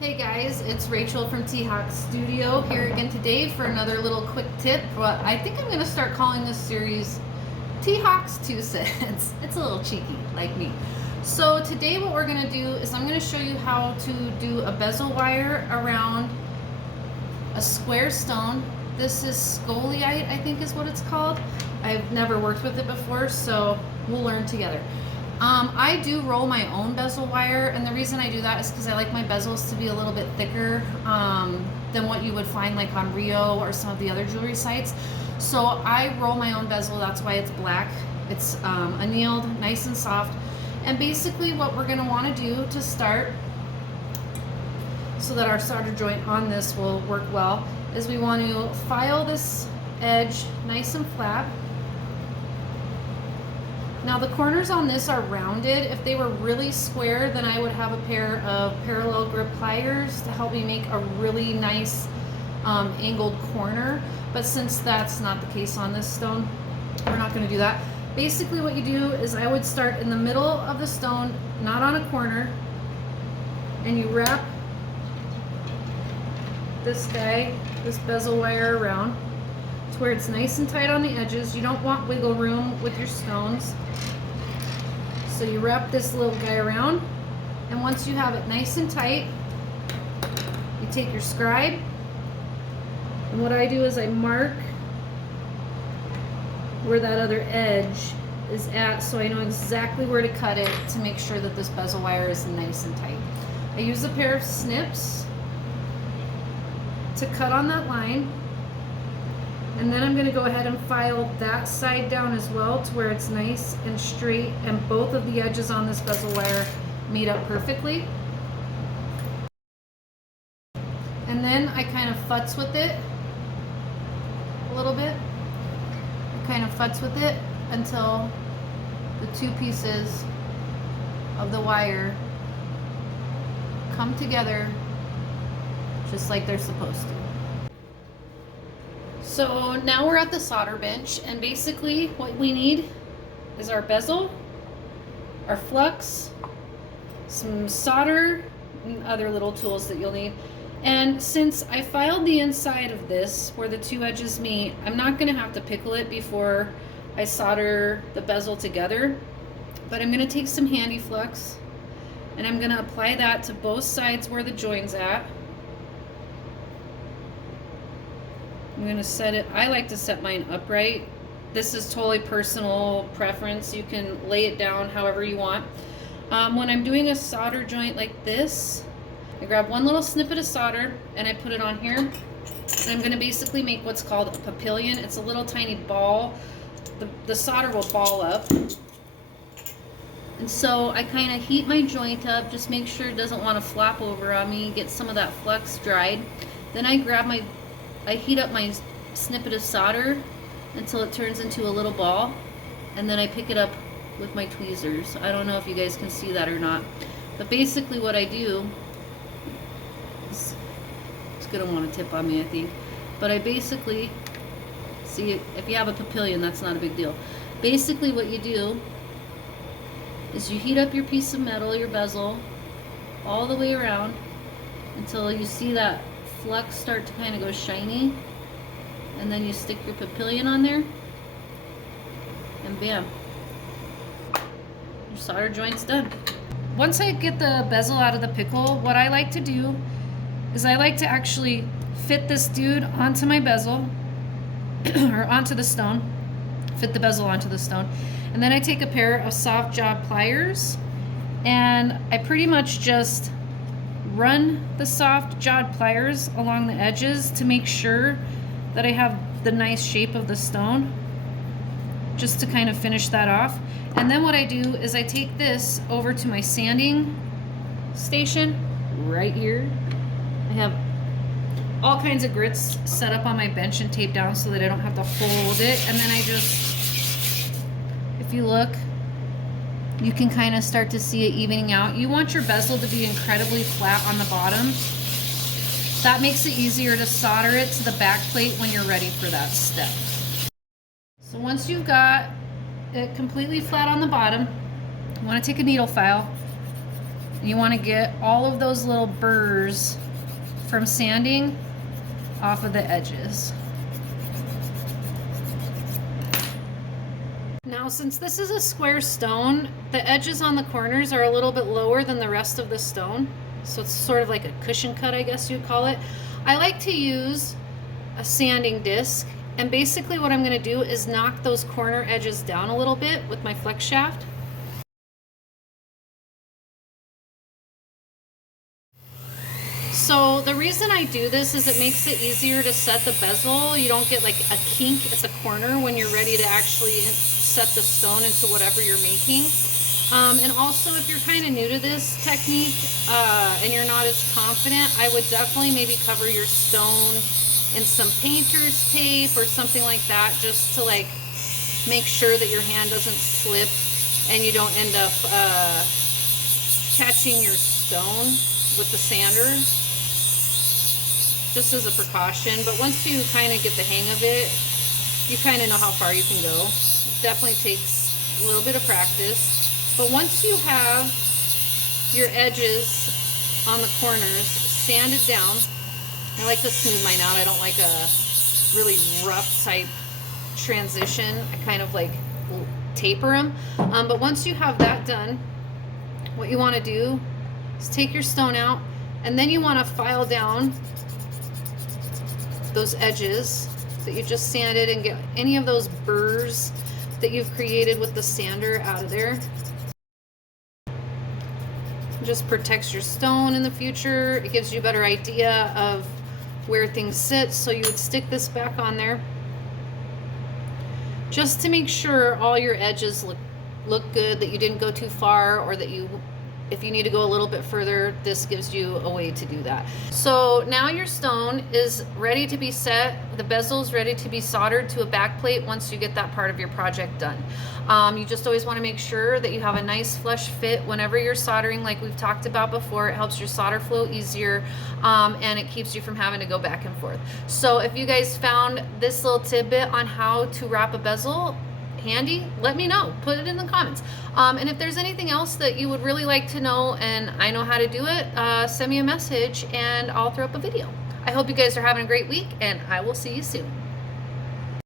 Hey guys, it's Rachel from T-Hawk Studio here again today for another little quick tip, but I think I'm going to start calling this series T-Hawk's 2 Cents. It's a little cheeky, like me. So today what we're going to do is I'm going to show you how to do a bezel wire around a square stone. This is Scolecite, I think is what it's called. I've never worked with it before, so we'll learn together. I do roll my own bezel wire, and the reason I do that is because I like my bezels to be a little bit thicker than what you would find like on Rio or some of the other jewelry sites. So I roll my own bezel, that's why it's black. It's annealed, nice and soft. And basically what we're gonna wanna do to start so that our solder joint on this will work well is we want to file this edge nice and flat. Now the corners on this are rounded. If they were really square, then I would have a pair of parallel grip pliers to help me make a really nice angled corner. But since that's not the case on this stone, we're not going to do that. Basically what you do is I would start in the middle of the stone, not on a corner, and you wrap this guy, this bezel wire around to where it's nice and tight on the edges. You don't want wiggle room with your stones. So you wrap this little guy around, and once you have it nice and tight, you take your scribe, and what I do is I mark where that other edge is at so I know exactly where to cut it to make sure that this bezel wire is nice and tight. I use a pair of snips to cut on that line, and then I'm going to go ahead and file that side down as well to where it's nice and straight and both of the edges on this bezel wire meet up perfectly. And then I kind of futz with it a little bit. I kind of futz with it until the two pieces of the wire come together just like they're supposed to. So now we're at the solder bench, and basically what we need is our bezel, our flux, some solder, and other little tools that you'll need. And since I filed the inside of this where the two edges meet, I'm not going to have to pickle it before I solder the bezel together, but I'm going to take some handy flux and I'm going to apply that to both sides where the join's at. I'm going to set it, I like to set mine upright. This is totally personal preference. You can lay it down however you want. When I'm doing a solder joint like this, I grab one little snippet of solder and I put it on here. And I'm going to basically make what's called a papillion. It's a little tiny ball. The solder will ball up. And so I kind of heat my joint up, just make sure it doesn't want to flop over on me, get some of that flux dried. Then I heat up my snippet of solder until it turns into a little ball, and then I pick it up with my tweezers. I don't know if you guys can see that or not, but basically what I do is, it's gonna want to tip on me, I think, but I basically, see, if you have a papillion, that's not a big deal. Basically what you do is you heat up your piece of metal, your bezel, all the way around until you see that flux start to kind of go shiny, and then you stick your papillion on there, and bam, your solder joint's done. Once I get the bezel out of the pickle, what I like to do is I like to actually fit this dude onto my bezel or onto the stone, fit the bezel onto the stone, and then I take a pair of soft job pliers and I pretty much just run the soft jawed pliers along the edges to make sure that I have the nice shape of the stone, just to kind of finish that off. And then what I do is I take this over to my sanding station right here. I have all kinds of grits set up on my bench and taped down so that I don't have to hold it. And then I just, if you look, you can kind of start to see it evening out. You want your bezel to be incredibly flat on the bottom. That makes it easier to solder it to the back plate when you're ready for that step. So once you've got it completely flat on the bottom, you want to take a needle file You want to get all of those little burrs from sanding off of the edges. Now, since this is a square stone, the edges on the corners are a little bit lower than the rest of the stone. So it's sort of like a cushion cut, I guess you'd call it. I like to use a sanding disc, and basically what I'm going to do is knock those corner edges down a little bit with my flex shaft. So the reason I do this is it makes it easier to set the bezel. You don't get like a kink at the corner when you're ready to actually set the stone into whatever you're making. And also, if you're kind of new to this technique and you're not as confident, I would definitely maybe cover your stone in some painter's tape or something like that, just to like make sure that your hand doesn't slip and you don't end up catching your stone with the sander, just as a precaution. But once you kind of get the hang of it, you kind of know how far you can go. It definitely takes a little bit of practice. But once you have your edges on the corners sanded down, I like to smooth mine out. I don't like a really rough type transition. I kind of like taper them. But once you have that done, what you want to do is take your stone out, and then you want to file down those edges that you just sanded and get any of those burrs that you've created with the sander out of there. It just protects your stone in the future. It gives you a better idea of where things sit. So you would stick this back on there just to make sure all your edges look good, that you didn't go too far, or that if you need to go a little bit further, this gives you a way to do that. So now your stone is ready to be set. The bezel is ready to be soldered to a back plate once you get that part of your project done. You just always want to make sure that you have a nice flush fit whenever you're soldering, like we've talked about before. It helps your solder flow easier, and it keeps you from having to go back and forth. So if you guys found this little tidbit on how to wrap a bezel handy, let me know. Put it in the comments. And if there's anything else that you would really like to know and I know how to do it, send me a message and I'll throw up a video. I hope you guys are having a great week, and I will see you soon.